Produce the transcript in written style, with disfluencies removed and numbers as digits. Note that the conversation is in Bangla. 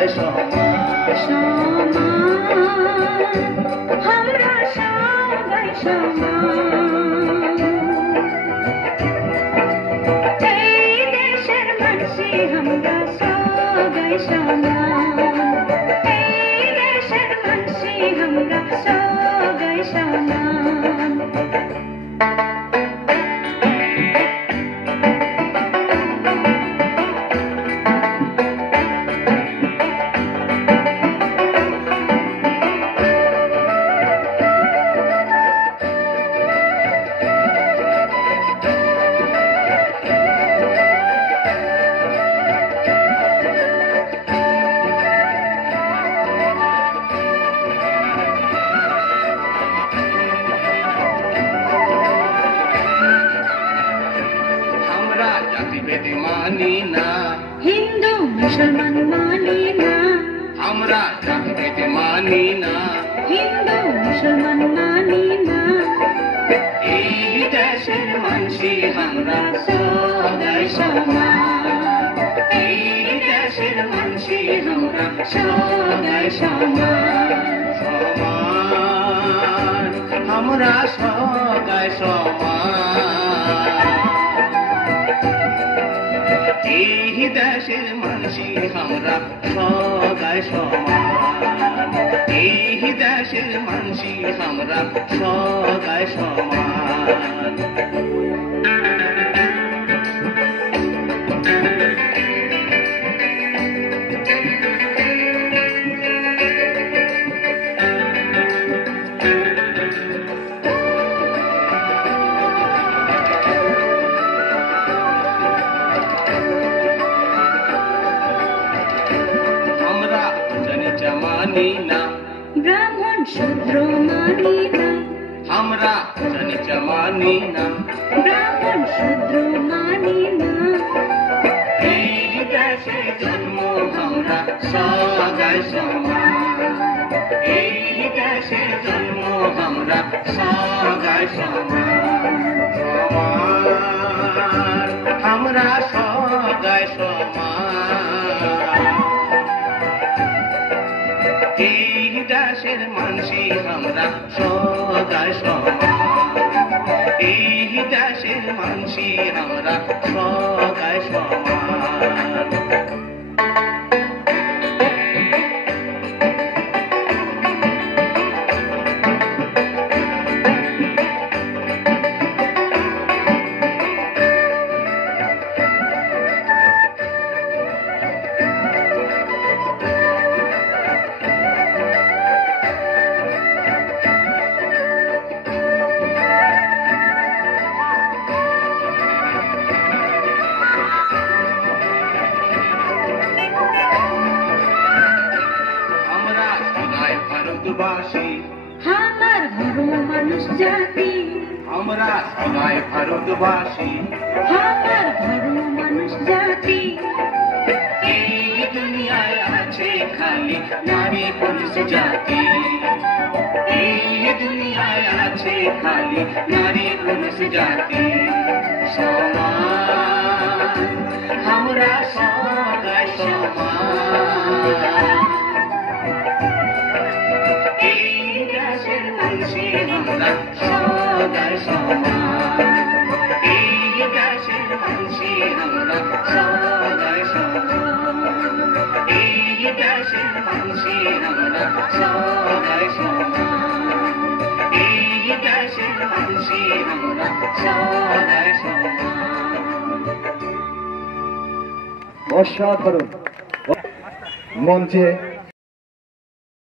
সগাই সমান আমরা সবাই সমান এই দেশের মানসি আমরা সবাই সমান এই দেশের মানসি আমরা সবাই সমান জাতিভেদে মানি না হিন্দু মুসলমান মানি না আমরা জাতিভেদে মানি না হিন্দু মুসলমান মানি না এই দেশের মানসি আমরা সগাই সমান এই দেশের মানসি আমরা সবাই সমান সমান আমরা সগাই সমান এই দেশের মানসি আমরা সগাই সমান এই দেশের মানসি আমরা সগাই সমান মানি না ব্রাহ্মণ শূদ্র মানি না আমরা জানিচ মানি না ব্রাহ্মণ শূদ্র মানি না এই দেশে জন্ম আমরা সগাই সমান এই দেশে জন্ম আমরা সগাই সমান সমান আমরা সগাই সমান এই দেশের মানসি আমরা সগাই সমান এই দেশের মানসি আমরা সগাই সমান ভারতবাসী আমার ধর্ম মানুষ জাতি আমরা সবাই ভারতবাসী আমার ধর্ম মানুষ জাতি এই দুনিয়ায় আছে খালি নারী পুরুষ জাতি এই দুনিয়ায় আছে খালি নারী পুরুষ জাতি সমান আমরা সবাই সমান আমরা সগাই সমান এই দেশের মানসি আমরা সগাই সমান এই দেশের মানসি আমরা সগাই সমান এই দেশের মানসি আমরা সগাই সমান অসাধারণ মঞ্চে